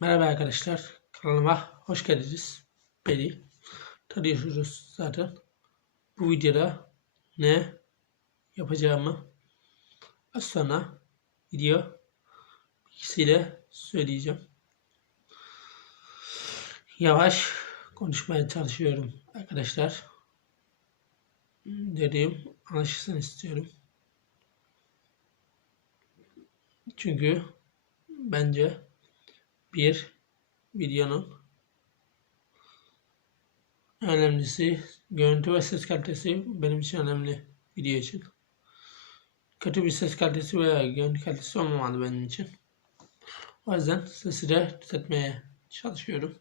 Merhaba arkadaşlar. Kanalıma hoş geldiniz. Beni tanıyorsunuz zaten. Bu videoda ne yapacağımı az sonra video bilgisiyle söyleyeceğim. Yavaş konuşmaya çalışıyorum arkadaşlar. Dediğim anlaşılsın istiyorum. Çünkü bence bir videonun önemlisi görüntü ve ses kalitesi benim için önemli video için. Kötü bir ses kalitesi veya görüntü kalitesi olmamalı benim için. O yüzden sesi de düzeltmeye çalışıyorum.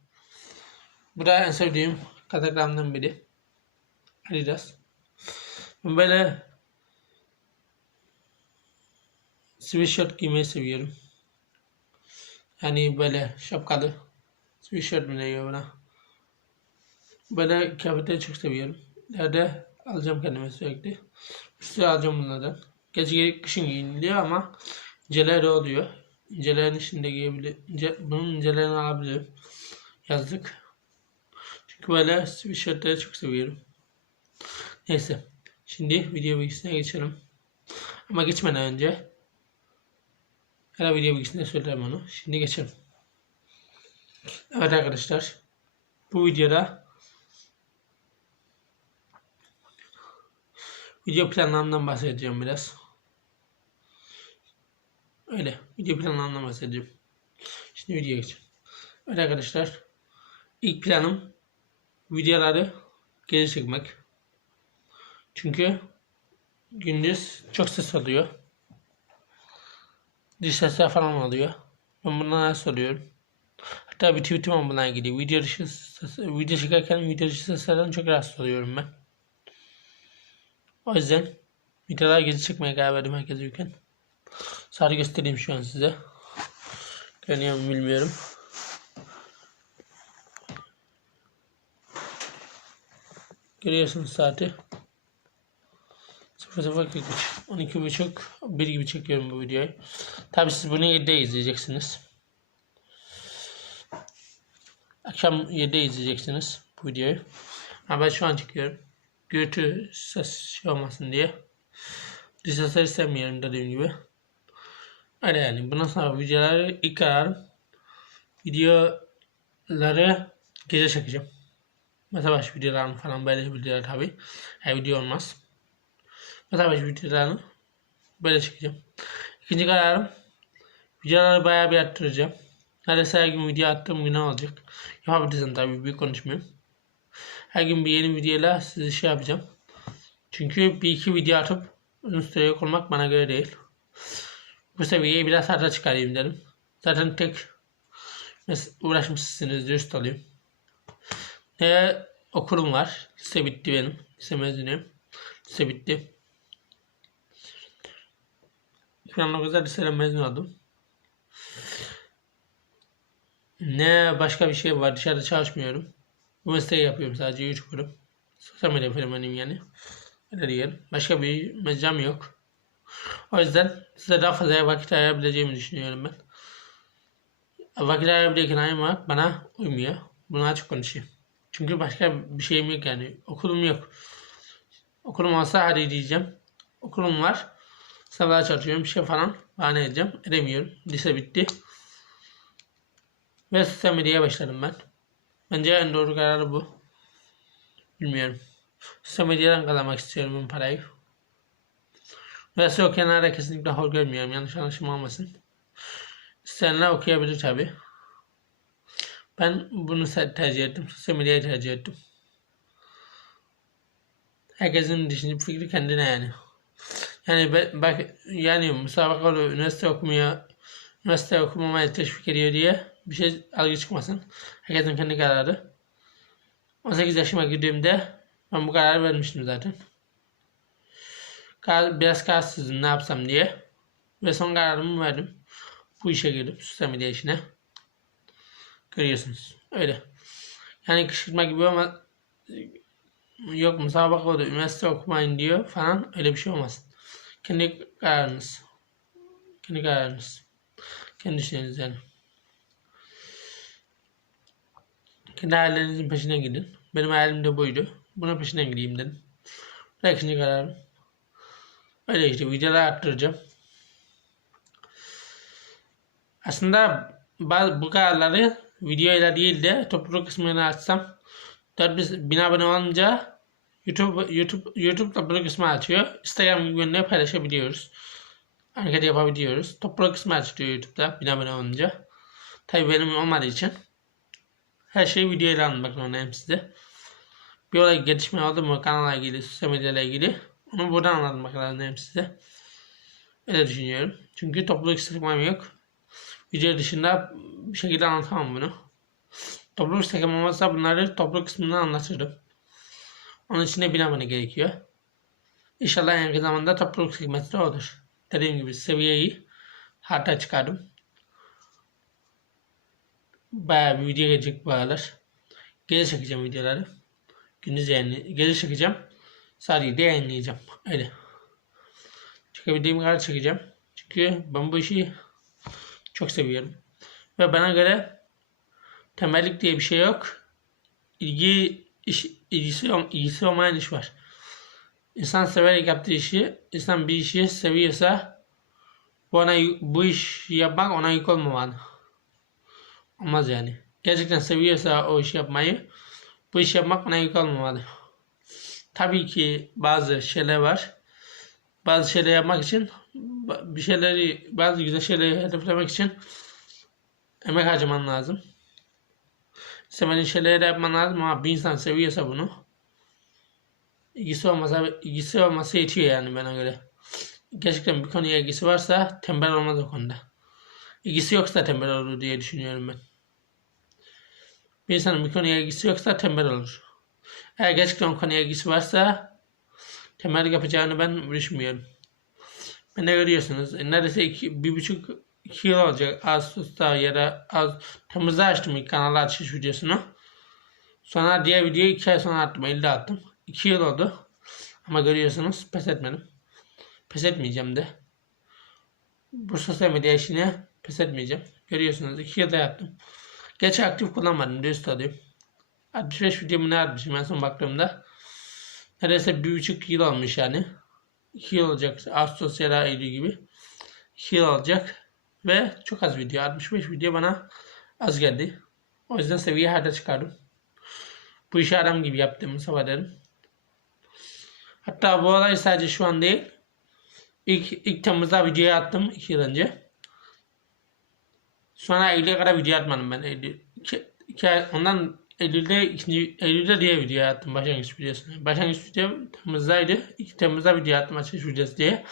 Bu da en sevdiğim kategoriden biri. Adidas. Ben böyle sweatshirt giymeyi seviyorum. Yani böyle şapkalı sweatshirt mi diyor buna. Böyle kıyafetleri çok seviyorum. Nerede alacağım kendime sürekli. Sürü alacağım bunlardan. Gece kışın giyiniliyor ama inceleri oluyor. İncelerin içinde giyebilir. Bunun incelerini alabilirim. Yazlık. Çünkü böyle sweatshirtleri çok seviyorum. Neyse. Şimdi video bilgisine geçelim. Ama geçmeden önce her video bilgisinde söylerim onu. Şimdi geçelim. Evet arkadaşlar. Bu videoda video planlarından bahsedeceğim biraz. Öyle. Video planlarından bahsedeceğim. Şimdi videoya geçelim. Evet arkadaşlar. İlk planım videoları geri çekmek. Çünkü gündüz çok ses oluyor. Dış sesler falan oluyor. Ben bundan soruyorum. Hatta bir tweetim var bundan ilgili. Video dışı ses, video çekerken video dışı seslerden çok rahatsız oluyorum ben. O yüzden videolar gezi çekmeye karar verdim herkes uyurken. Saati göstereyim şu an size. Görünüyor mu bilmiyorum. Görüyorsunuz saati. 0043 12 buçuk 1 gibi çekiyorum bu videoyu. Tabi siz bunu 7'de izleyeceksiniz. Akşam 7'de izleyeceksiniz bu videoyu. Ama ben şu an çekiyorum. Gürültü ses şey olmasın diye. Sesleri istemiyorum dediğim gibi. Öyle yani. Bundan sonra videoları ilk kararım. Videoları gece çekeceğim. Mesela baş videolarım falan böyle videolar tabi. Her video olmaz. Mesela baş videolarını böyle çekeceğim. İkinci kararım. Videoları bayağı bir arttıracağım. Neredeyse her gün video attığım gün olacak. Yapabilirsem tabi büyük konuşmuyorum. Her gün bir yeni videoyla size şey yapacağım. Çünkü bir iki video atıp uzun süreye koymak bana göre değil. Bu seviyeyi biraz harda çıkarayım dedim. Zaten tek uğraşmışsınız dürüst olayım. Ne okulum var. Lise bitti benim. Lise mezunuyum. Lise bitti. 2019'da liseden mezun oldum. Ne başka bir şey var. Dışarıda çalışmıyorum. Mesleği yapıyorum sadece YouTuber'ım. Sosyal medya fenomeniyim yani. Öyle diyelim. Başka bir mecram yok. O yüzden size daha fazla vakit ayırabileceğimi düşünüyorum ben. Vakit ayırabilirken ayırmak bana uymuyor. Bunu açık konuşayım. Çünkü başka bir şeyim yok yani. Okulum yok. Okulum olsa hadi diyeceğim. Okulum var. Sabah çalışıyorum bir şey falan. Bahane edeceğim. Edemiyorum. Lise bitti. Ve sosyal medyaya başladım ben. Bence en doğru kararı bu. Bilmiyorum. Sosyal medyadan kazanmak istiyorum ben parayı. Ve okuyanlara kesinlikle hor görmüyorum. Yanlış anlaşılma olmasın. İsteyenler okuyabilir tabi. Ben bunu tercih ettim. Sosyal medyayı tercih ettim. Herkesin düşünce fikri kendine yani. Yani bak yani müsabakalı üniversite okumaya üniversite okumamaya teşvik ediyor diye bir şey algı çıkmasın. Herkesin kendi kararı. 18 yaşıma girdiğimde ben bu kararı vermiştim zaten. Kar, biraz kararsızdım ne yapsam diye. Ve son kararımı verdim. Bu işe girdim. Sosyal medya işine. Görüyorsunuz. Öyle. Yani kışkırtma gibi ama yok musabaka oldu. Üniversite okumayın diyor falan. Öyle bir şey olmaz. Kendi kararınız. Kendi kararınız. Kendi düşünceniz yani. Kendi hayallerinizin peşinden gidin. Benim hayalim de buydu. Buna peşinden gideyim dedim. Da ikinci kararım. Öyle işte videolar arttıracağım. Aslında bazı bu kararları videoyla değil de topluluk kısmını açsam 4000 bin abone olunca YouTube YouTube YouTube topluluk kısmı açıyor. Instagram günleri paylaşabiliyoruz. Hareket yapabiliyoruz. Topluluk kısmı açılıyor YouTube'da bin abone olunca. Tabi benim olmadığı için her şeyi videoyla anlatmak zorundayım size. Bir olay gelişme oldu mu kanala ilgili, sosyal medyayla ilgili onu buradan anlatmak lazım size. Öyle düşünüyorum. Çünkü topluluk istekmem yok. Video dışında bir şekilde anlatamam bunu. Topluluk istekmem olmazsa bunları topluluk kısmında anlatırım. Onun için de bin abone gerekiyor. İnşallah en yakın zamanda topluluk segmenti de olur. Dediğim gibi seviyeyi harita çıkardım. Bayağı bir video gelecek bu aralar. Gece çekeceğim videoları. Gündüz yayınlayacağım. Gece çekeceğim. Sadece de yayınlayacağım. Öyle. Çekebildiğim kadar çekeceğim. Çünkü ben bu işi çok seviyorum. Ve bana göre temellik diye bir şey yok. İlgi iş, ilgisi, ilgisi olmayan iş var. İnsan severek yaptığı işi, insan bir işi seviyorsa bu, ona, bu iş yapmak ona yük olmamalı. Olmaz yani. Gerçekten seviyorsa o işi yapmayı bu iş yapmak ona yük olmamalı. Tabii ki bazı şeyler var. Bazı şeyler yapmak için bir şeyleri bazı güzel şeyleri hedeflemek için emek harcaman lazım. Sevmediğin şeyleri yapman lazım ama bir insan seviyorsa bunu ilgisi olmasa ilgisi olması yetiyor yani bana göre. Gerçekten bir konuya ilgisi varsa tembel olmaz o konuda. İlgisi yoksa tembel olur diye düşünüyorum ben. Bir insanın bir konuya ilgisi yoksa tembel olur. Eğer gerçekten konuya ilgisi varsa tembellik yapacağını ben düşünmüyorum. Ben de görüyorsunuz. Neredeyse iki, bir buçuk iki yıl olacak. Ağustos'ta ya da az, Temmuz'da açtım ilk kanala açış videosunu. Sonra diğer videoyu iki ay sonra attım. Elde attım. 2 yıl oldu. Ama görüyorsunuz pes etmedim. Pes etmeyeceğim de. Bu sosyal medya işini pes etmeyeceğim. Görüyorsunuz 2 yılda yaptım. Geç aktif kullanmadım. Düz tadım. 65 videomu ne atmışım en son baktığımda. Neredeyse 1,5 yıl olmuş yani. 2 yıl olacak. Ağustos ya gibi. 2 yıl olacak. Ve çok az video. 65 video bana az geldi. O yüzden seviye herde çıkardım. Bu işi adam gibi yaptığımı sabah derim. Hatta bu olay sadece şu an değil. İlk, ilk Temmuz'da video attım 2 yıl önce. Sonra Eylül'e kadar video atmadım ben. Eylül, iki, iki ondan Eylül'de ikinci Eylül'de diye video attım başlangıç videosunu. Başlangıç video Temmuz'daydı. 2 Temmuz'da video attım açılış videosu diye.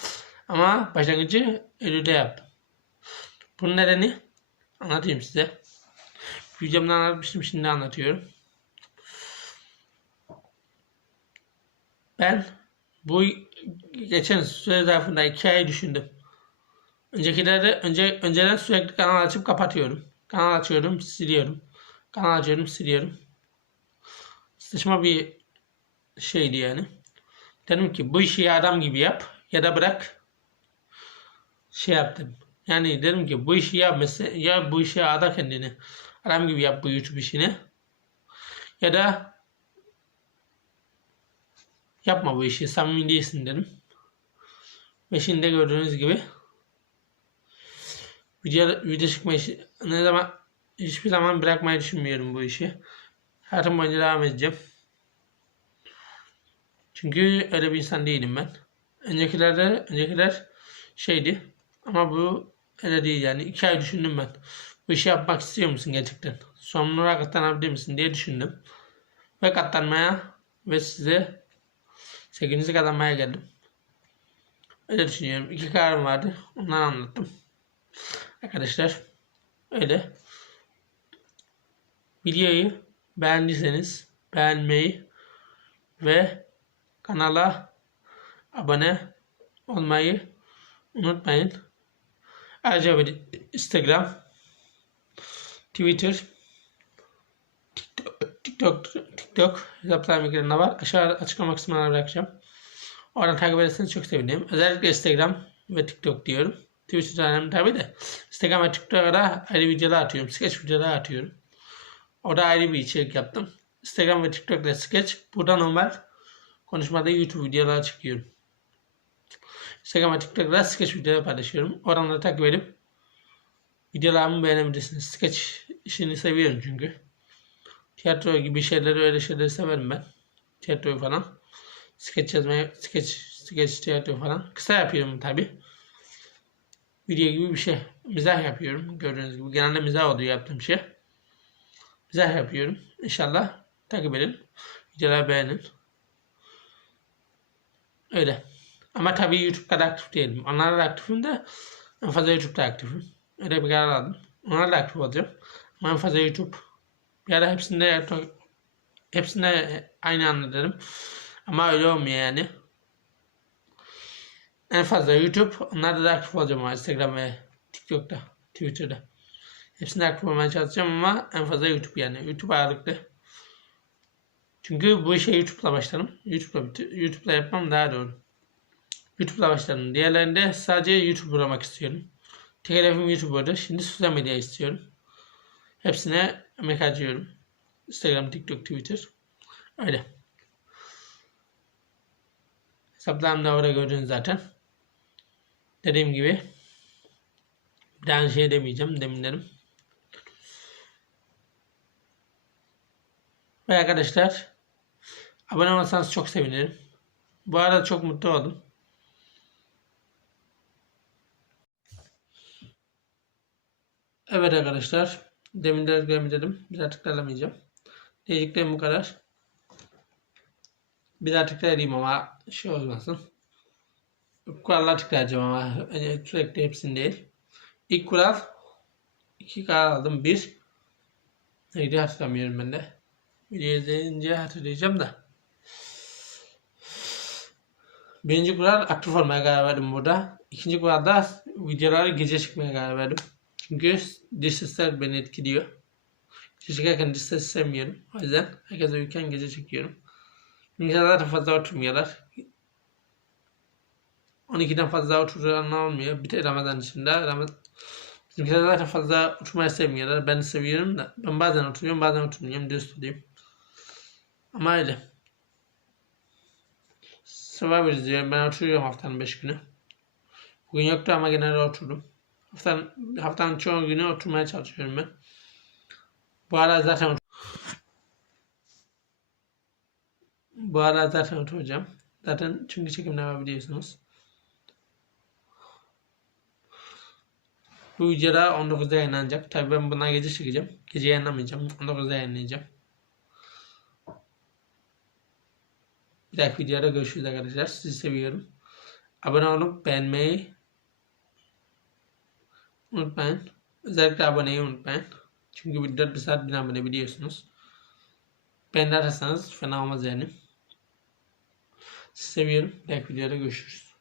Ama başlangıcı Eylül'de yaptım. Bunun nedeni anlatayım size. Videomda anlatmıştım şimdi anlatıyorum. Ben bu geçen süre zarfında iki ay düşündüm. Öncekilerde önce önceden sürekli kanal açıp kapatıyorum. Kanal açıyorum, siliyorum. Kanal açıyorum, siliyorum. Saçma bir şeydi yani. Dedim ki bu işi adam gibi yap ya da bırak. Şey yaptım. Yani dedim ki bu işi yap mesela ya bu işi ada kendini adam gibi yap bu YouTube işini. Ya da Yapma bu işi. Samimi değilsin dedim. Ve şimdi gördüğünüz gibi video, video çıkma işi ne zaman hiçbir zaman bırakmayı düşünmüyorum bu işi. Hayatım boyunca devam edeceğim. Çünkü öyle bir insan değilim ben. Öncekilerde öncekiler şeydi ama bu öyle değil yani. iki ay düşündüm ben. Bu işi yapmak istiyor musun gerçekten? Sorumluluğa katlanabilir misin diye düşündüm. Ve katlanmaya ve size Sevginizi kazanmaya geldim. Öyle düşünüyorum. İki kararım vardı. Onları anlattım. Arkadaşlar öyle. Videoyu beğendiyseniz beğenmeyi ve kanala abone olmayı unutmayın. Ayrıca bir Instagram, Twitter, TikTok, TikTok hesaplarım ekranında var. Aşağı açıklama kısmına bırakacağım. Oradan takip ederseniz çok sevinirim. Özellikle Instagram ve TikTok diyorum. Twitter'da önemli tabi de. Instagram ve TikTok'a da ayrı videolar atıyorum. Sketch videolar atıyorum. Orada ayrı bir içerik yaptım. Instagram ve TikTok'ta sketch. Burada normal konuşmada YouTube videolar çıkıyorum. Instagram ve TikTok'ta sketch videolar paylaşıyorum. Oradan da takip edip videolarımı beğenebilirsiniz. Sketch işini seviyorum çünkü. Tiyatro gibi şeyleri öyle şeyleri severim ben. Tiyatroyu falan. Sketch yazmayı, sketch, sketch tiyatro falan. Kısa yapıyorum tabi. Video gibi bir şey. Mizah yapıyorum. Gördüğünüz gibi. Genelde mizah oluyor yaptığım şey. Mizah yapıyorum. İnşallah takip edin. Videoları beğenin. Öyle. Ama tabii YouTube kadar aktif değilim. Onlarla da aktifim de en fazla YouTube'da aktifim. Öyle bir karar aldım. Onlarla da aktif olacağım. Ama en fazla YouTube. Bir ara hepsinde hepsinde aynı anda derim. Ama öyle olmuyor yani. En fazla YouTube. Onlarda da aktif olacağım Instagram ve TikTok'ta, Twitter'da. Hepsinde aktif olmaya çalışacağım ama en fazla YouTube yani. YouTube ağırlıklı. Çünkü bu işe YouTube'la başladım. YouTube'la, YouTube'la yapmam daha doğru. YouTube'la başladım. Diğerlerinde sadece YouTube vurmak istiyorum. Tek hedefim YouTube'du. Şimdi sosyal medya istiyorum. Hepsine emek harcıyorum. Instagram, TikTok, Twitter. Öyle. Hesaplarımı da orada gördünüz zaten. Dediğim gibi bir daha şey demeyeceğim. Demin dedim. Ve arkadaşlar abone olursanız çok sevinirim. Bu arada çok mutlu oldum. Evet arkadaşlar. Demin de görmüş dedim. Bir daha tekrarlamayacağım. Diyeceklerim bu kadar. Bir daha tekrarlayayım ama şey olmasın. Kurallar tekrarlayacağım ama hani sürekli hepsini değil. İlk kural iki karar aldım. Bir neydi hatırlamıyorum ben de. Video izleyince hatırlayacağım da. Birinci kural aktif olmaya karar verdim burada. İkinci kuralda videoları gece çekmeye karar verdim. Çünkü dış sesler beni etkiliyor. Gece çekerken dış ses sevmiyorum. O yüzden herkese uyurken gece çekiyorum. İnsanlar fazla oturmuyorlar. 12'den fazla oturan olmuyor. Bir de Ramazan dışında. Ramazan Bizimkiler fazla oturmayı sevmiyorlar. Ben seviyorum da. Ben bazen oturuyorum bazen oturmuyorum. Düz olayım. Ama öyle. Survivor izliyorum. Ben oturuyorum haftanın 5 günü. Bugün yoktu ama genelde oturdum. Haftanın, haftanın çoğu günü oturmaya çalışıyorum ben. Bu ara zaten Bu ara zaten oturacağım. Zaten çünkü çekimler var biliyorsunuz. Bu videoda 19'da yayınlanacak. Tabii ben buna gece çekeceğim. Gece yayınlamayacağım. 19'da yayınlayacağım. Bir dahaki videoda görüşürüz arkadaşlar. Sizi seviyorum. Abone olup beğenmeyi unutmayın. Özellikle aboneyi unutmayın. Çünkü bir 4 saat bin abone biliyorsunuz. Beğeni atarsanız fena olmaz yani. Sizi seviyorum. Bir dahaki videoda görüşürüz.